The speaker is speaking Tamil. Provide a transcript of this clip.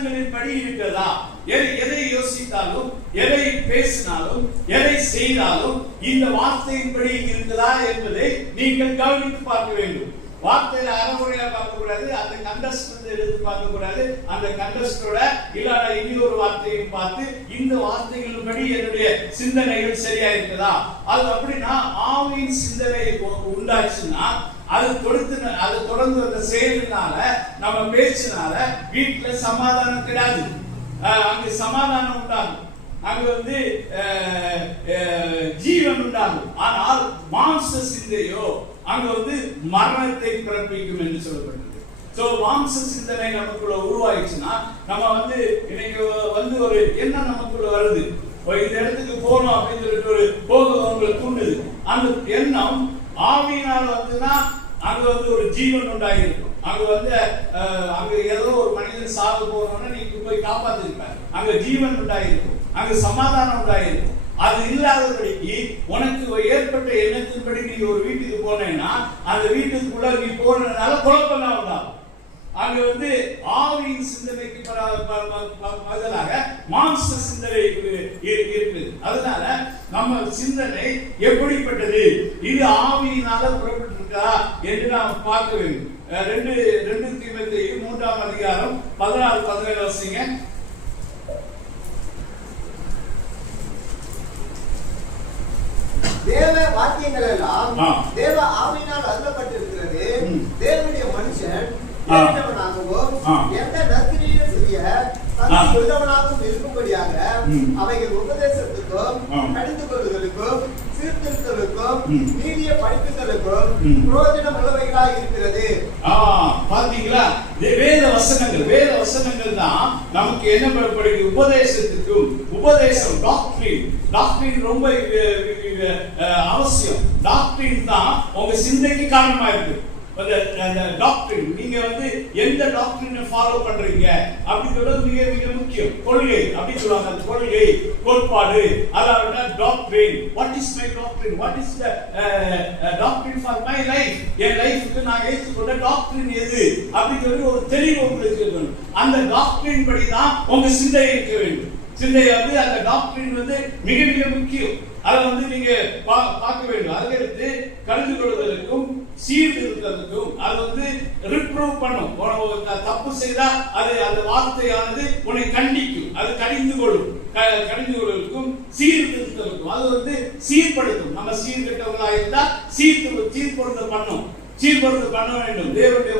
வசனங்களின் படி இருக்கிறதா? எதை யோசித்தாலும், எதை பேசினாலும், எதை செய்தாலும் இந்த வார்த்தையின்படி இருக்குதா என்பதை நீங்கள் கவனித்து பார்க்க வேண்டும். வார்த்தையில அறமுறையா பார்க்க கூடாது, அந்த கண்டஸ்ட் எடுத்து பார்க்க கூடாது. அந்த கண்டஸ்டோட இல்ல இனி ஒரு வார்த்தையும் பார்த்து இந்த வார்த்தைகளின்படி என்னுடைய சிந்தனைகள் சரியா இருக்குதா? அது அப்படின்னா ஆவியின் சிந்தனை உண்டாச்சுன்னா அது தொடர்ந்து அந்த செயலினால நம்ம பேச்சினால வீட்டுல சமாதானம் கிடையாது. அங்கு சமாதானம் உண்டாகும், அங்கு ஜீவன் உண்டாகும். ஆனால் மாம்ச சிந்தையோ அங்கு மரணத்தை பிறப்பிக்கும் என்று சொல்லப்பட்டது. சோ மாம்ச சிந்தனை நமக்குள்ள உருவாயிடுச்சுன்னா நம்ம இன்னைக்கு ஒரு எண்ணம் நமக்குள்ள வருது, இந்த இடத்துக்கு போகணும் அப்படின்னு சொல்லிட்டு ஒரு உங்களை தூண்டுது. அந்த எண்ணம் ஆவியினால் வந்துன்னா அங்க ஒரு ஜீவன் உண்டாகிருக்கும். அங்க ஏதோ ஒரு மனிதன் சாக போறோம்னா நீங்க போய் காப்பாத்திருப்பாரு. அங்க ஜீவன் உண்டாகிருக்கும், அங்க சமாதானம் உண்டாகிருக்கும். அது இல்லாதபடிக்கு உனக்கு ஏற்பட்ட எண்ணத்தின்படி நீ ஒரு வீட்டுக்கு போனேன்னா அந்த வீட்டுக்குள்ள நீ போனதுனால குழப்பம் தான் உண்டாகும். அங்க ஆவியின் சிந்தனைக்கு பதிலாக மாம்ச சிந்தனை இருக்குது. அதனால நம்ம சிந்தனை எப்படிப்பட்டது, இது ஆவியினால புறப்பட்டிருக்கா என்று நாம் பார்க்க வேண்டும். 2 தீமோத்தேயு 3ஆம் அதிகாரம் 16-17 வசனங்க. தேவ வாக்கியங்கள் எல்லாம் தேவ ஆவியினால் அருளப்பட்டிருக்கிறது. தேவனுடைய மனுஷன் எந்த நற்கிரியையும் செய்ய உள்ளவனாகவும் இருக்கும்படியாக அவைகள் உபதேசத்துக்கும், கடிந்து கொள்ளுதலுக்கும், சீர்திருத்தலுக்கும், நீதியை படிப்புதலுக்கும் பிரயோஜனம் உள்ளவைகளாக இருக்கிறது. பாத்தீங்களா? வேத வசனங்கள் தான் நமக்கு என்ன படிக்கிறது? உபதேசத்துக்கும். உபதேசம் டாக்டரின் ரொம்ப அவசியம். டாக்டரின் தான் உங்க சிந்தைக்கு காரணமா இருக்கு. டாக்டரின் நீங்க எந்த டாக்டரினை ஃபாலோ பண்றீங்க அப்படிங்கிறது மிக மிக முக்கியம். கொள்கை அப்படி சொல்லுவாங்க. அந்த கொள்கை, கோட்பாடு, அதாவது doctrine. What is my doctrine? What is the doctrine for my life? என் லைஃப்க்கு நான் ஏற்றுக்கொண்ட டாக்டரின் எது அப்படிங்கிறது ஒரு தெளிவு உங்களுக்கு இருக்கணும். அந்த டாக்டரின் படி தான் உங்க சிந்தை இருக்க வேண்டும். சிந்தை அந்த டாக்டரின் மிக மிக முக்கியம். அதை நீங்க பார்க்க வேண்டும். அதுக்கடுத்து கலந்து கொள்வதற்கும் சீர்திருத்தத்துக்கும் அது ரிப்ரூவ் பண்ணும். தப்பு செய்தா அது அந்த வார்த்தையானது உன்னை கண்டிக்கும், அது கடிந்து கொள்வதற்கும் சீர்திருத்தத்துக்கும் அது சீர்படுத்தும். நம்ம சீர்கெட்டவங்களா இருந்தா சீர்படுத்த பண்ண வேண்டும். தேவனுடைய